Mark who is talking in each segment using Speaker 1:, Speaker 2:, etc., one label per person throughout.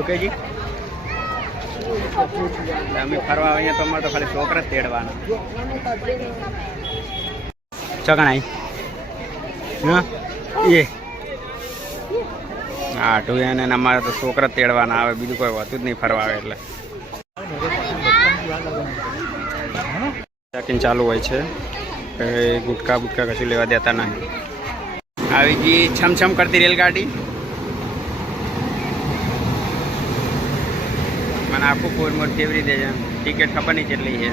Speaker 1: Okay જી?
Speaker 2: અમે ફરવા અહીંયા તો અમારે તો ખાલી છોકરા જ તેડવાના. ચકણાઈ. હા, એ. હા ટુ એને અમારે તો છોકરા જ તેડવાના આવે, બીજું કોઈ હોતું જ નહીં ફરવા આવે એટલે. ચેકિંગ ચાલુ હોય છે. ગુટકા બુટકા કશું લેવા દેતા નહીં. આવી ગઈ છમછમ કરતી રેલગાડી. મને આખું કોરમોર કેવી રીતે છે. ટિકિટ ખબર નહીં કેટલી છે.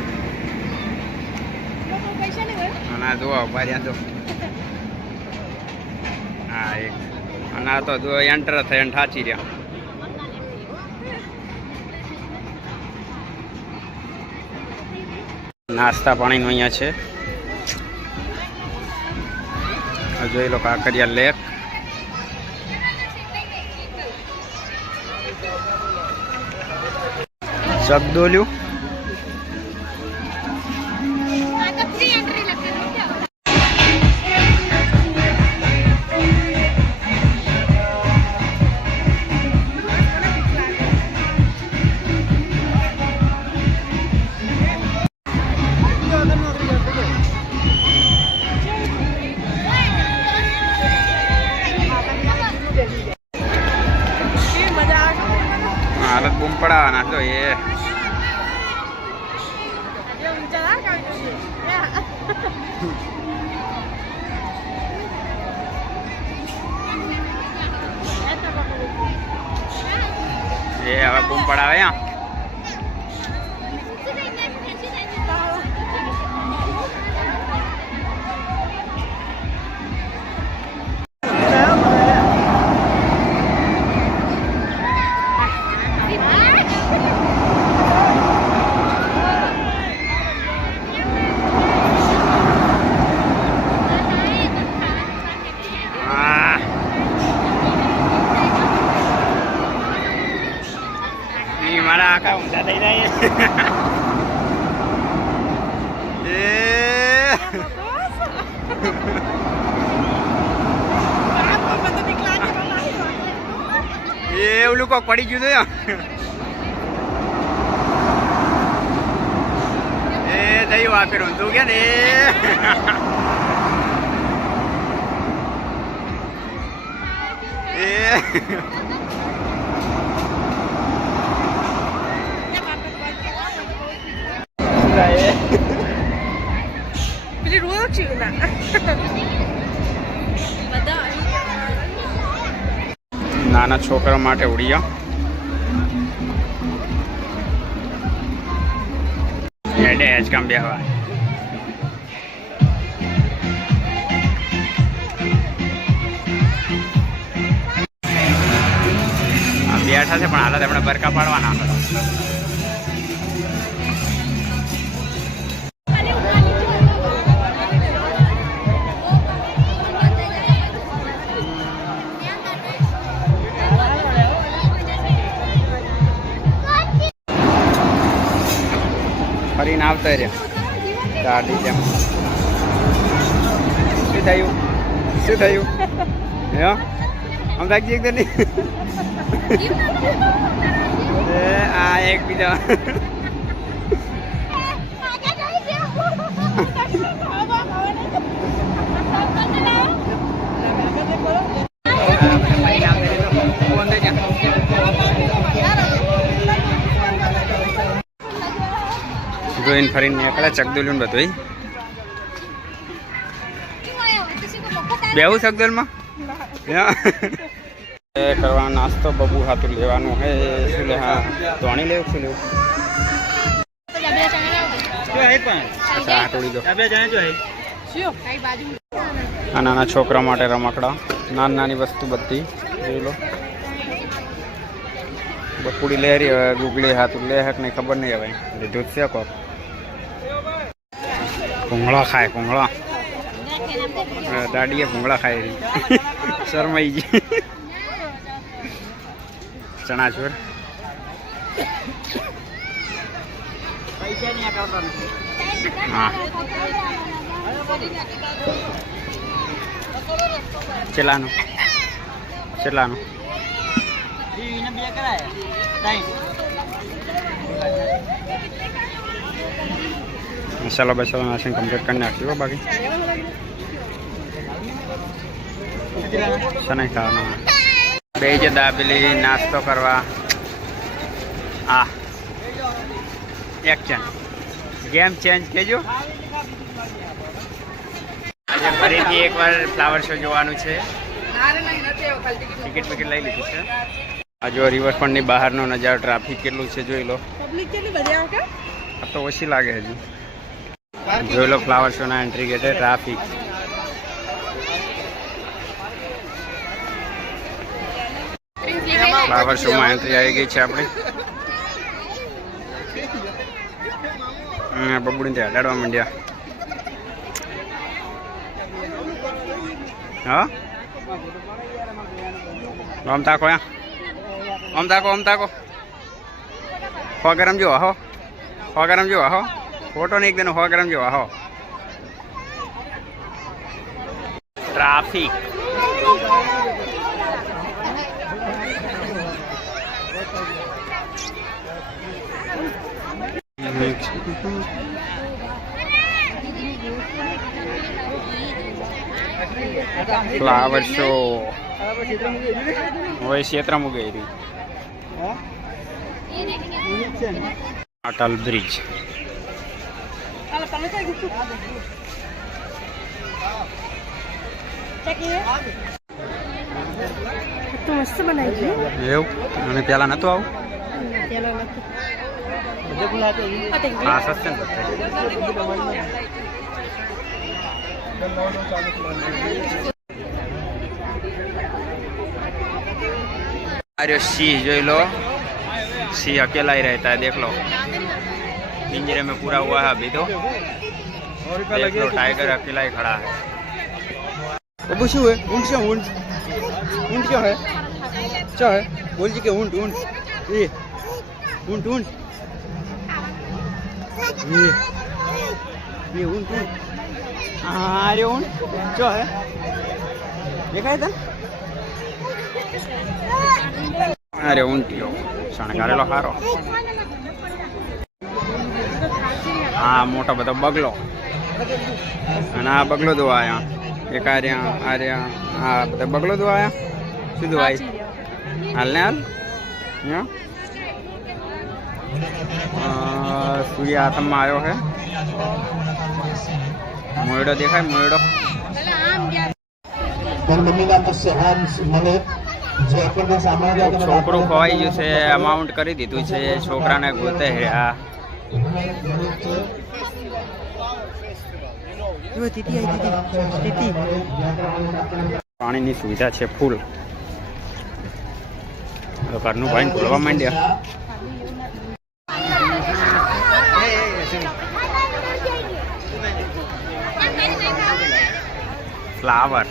Speaker 2: અને આ જુઓ ભાર્યા જો હા એક. અને આ તો જો એન્ટર થઈને ઠાચી રહ્યા. નાસ્તા પાણીનું અહીંયા છે. જોઈ લો કાંકરિયા લેક ચકદોલ્યું હાલત એ હવે બૂમ પડાવે યા આખા ઊંધા થઈ જાય એ. એ ઓલું કોક પડી ગયું તો એ થયું આ ફેર ઊંધું કે ને? એ. નાના છોકરા માટે ઉડિયા. હેડે હેચકામ બેહવા. બેઠા છે, પણ હાલત એમણે બરકા પાડવાના. ફરીને આવતા રહ્યા ગાડી જેમ શું થયું શું થયું હે આમ રાખજે એકદમ નહીં એ આ એક બીજા જોઈને ફરીને નીકળે ચકદુલ્યું બધું બેવું ચકદુલમાં? એ કરવાનો નાસ્તો બબુ હાથું લેવાનું હે શું લે હા તોણી લેવું શું લેવું? આ નાના છોકરા માટે રમકડા નાની નાની વસ્તુ બધી જોઈ લો. બકુડી લહેરી ગુગળી હાથું લે હક નહીં ખબર નહીં હવે. લીધું જ છે કોક. ભૂંગળા ખાય ભૂંગળા. દાડીએ ભૂંગળા ખાઈ રહી શરમાઈ ગઈ. ચણા ચોર હા. કેટલાનું કેટલાનું મસાલા બસાલા નાસીને કમ્પ્લીટ કરી નાખ્યું બાકી. શું નહીં ખાવાનું? બે જે દાબેલી નાસ્તો કરવા. આ. એક્શન ગેમ ચેન્જ કેજો આજે ફરીથી એકવાર ફ્લાવર શો જોવાનું છે. ટિકિટ વિકેટ લઈ લીધી છે. આ જો રિવરફ્રન્ટની બહારનો નજારો ટ્રાફિક કેટલું છે જોઈ લો.
Speaker 1: પબ્લિક કેટલી બધી આવે?
Speaker 2: તો ઓછી લાગે હજુ. જોઈ લો ફ્લાવર શોના એન્ટ્રી ગેટે ટ્રાફિક ફ્લાવર શોમાં એન્ટ્રી આવી ગઈ છે આપણી હમ, બબુડીને ત્યાં અડાડવા માંડ્યા હા આમ તાકો યા આમ તાકો આમ તાકો હો ગરમ જો હો હો ગરમ જો હો ફોટો ને એકદમ સો ગરમ જેવા. હો ટ્રાફિક. ફ્લાવર શો હોય ક્ષેત્રમાં ગઈ રહી અટલ બ્રિજ
Speaker 1: તો મસ્ત બનાવી છે.
Speaker 2: એવું? અને પેલા નતો આવું?
Speaker 1: પેલા
Speaker 2: નતો. સિંહ જોઈ લો. સિંહ અકેલાઈ રહેતા દેખ લો. पिंजरे में पूरा हुआ है अभी तो एक टाइगर अकेला ही खड़ा है
Speaker 3: बाबू शू है ऊंट क्या ऊंट ऊंट क्या है क्या है बोल जी के ऊंट ऊंट ये ऊंट ऊंट ये ये ऊंट ऊंट अरे ऊंट क्या है देखा है
Speaker 2: अरे ऊंट शणगारेलो हारो હા મોટો બધો બગલો. અને આ બગલો દો આયા. એક આ રહ્યા આ રહ્યા આ બધા બગલો દો આયા. શું ધોવાય હાલ ને હાલ? સૂર્ય હાથમાં આવ્યો છે મોયડો દેખાય મોયડો. છોકરું ખોવાઈ ગયું છે અમાઉન્ટ કરી દીધું છે. છોકરાને ગોતે હેર્યા પાણીની સુવિધા છે ફૂલ. ઘરનું ભાઈ ખોલવા માંડ્યા. ફ્લાવર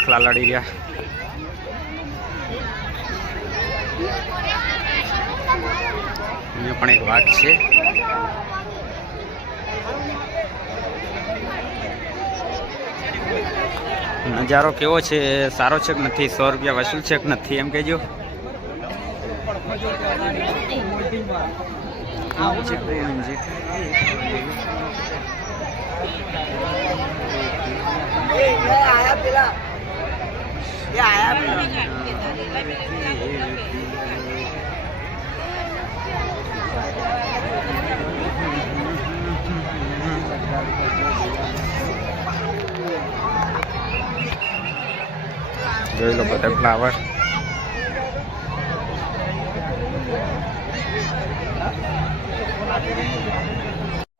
Speaker 2: બે આખલા લડી રહ્યા. અહીંયા પણ એક વાત છે. નજારો કેવો છે? સારો છે કે નથી? સો રૂપિયા વસૂલ છે કે નથી? એમ કહેજો. જોઈ લો બધા ફ્લાવર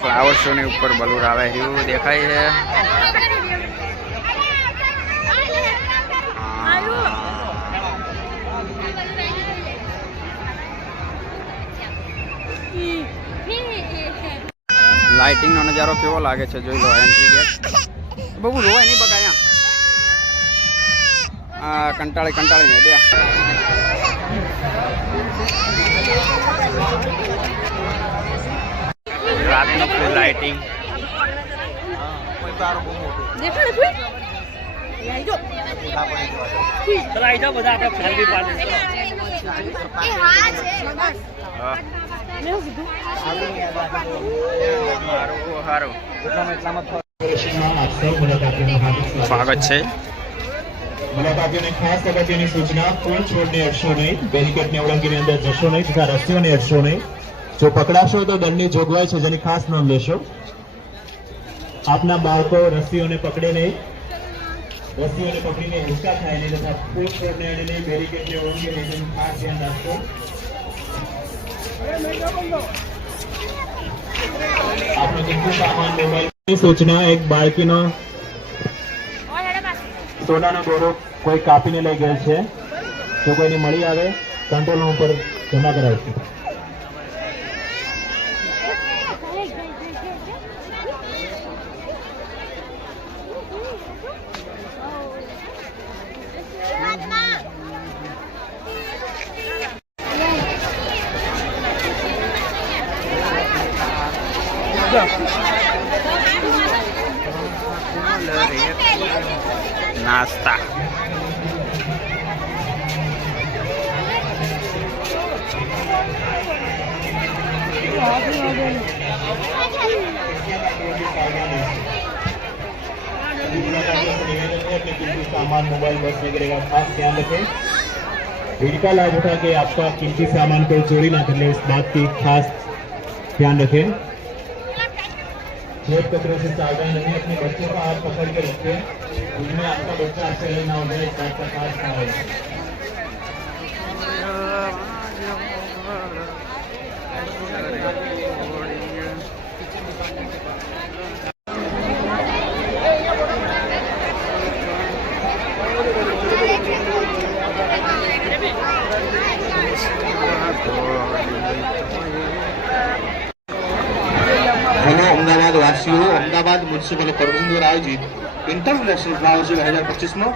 Speaker 2: ફ્લાવર શો ની ઉપર બલૂર આવે એવું દેખાય છે. લાઇટિંગ નો નજારો કેવો લાગે છે જોઈ લો એન્ટ્રી ગેટ બહુ રોવાય નહીં બકા અહીંયા. આ કંટાળી કંટાળીને બે. રાતનું ફૂલ લાઇટિંગ
Speaker 1: દેખાડે ફૂઈ આઈ જો
Speaker 4: સ્વાગત
Speaker 2: છે.
Speaker 4: મુલાકાતીઓને ખાસ અગત્યની સૂચના કોઈ છોડને અડશો નહીં બેરિકેડની ઓળંગીની અંદર જશો નહીં તથા રસીઓને અડશો નહીં. જો પકડાશો તો દંડની જોગવાઈ છે, જેની ખાસ નોંધ લેશો. આપના બાળકો રસીઓને પકડે નહીં, રસીઓને પકડીને હિંસા થાય નહીં તથા કોઈ છોડને અડે નહીં બેરિકેડની ઓળંગી નહીં ખાસ ધ્યાન રાખશો સૂચના એક બાળકીનો સોનાનો દોરો કોઈ કાપીને લઈ ગયો છે. જો કોઈને મળી આવે કંટ્રોલ રૂમ પર જમા કરાવશું. नाश्ता। सामान मोबाइल बस वगैरह का खास ध्यान रखें। भीड़ का लाभ उठा के आपका कीमती सामान कोई चोरी ना कर ले, इस बात की खास ध्यान रखें। जेब कचरे से सावधान रहें अपने बच्चों का हाथ पकड़ के रखें उनमें आपका बच्चा अकेले ना हो जाए इस बात का खास
Speaker 5: અમદાવાદ મ્યુનિસિપલ કોર્પોરેશન દ્વારા આયોજિત ઇન્ટરનેશનલ ફ્લાવર શો બે હજાર પચીસનો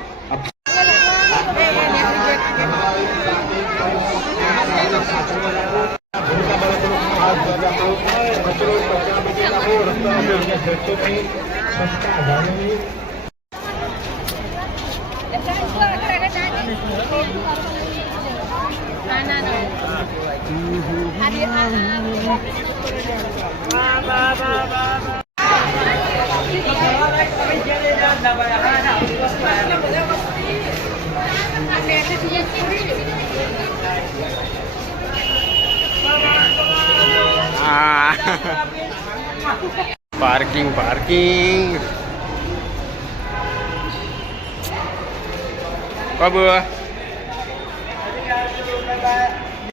Speaker 2: Ah. Parking parking Babu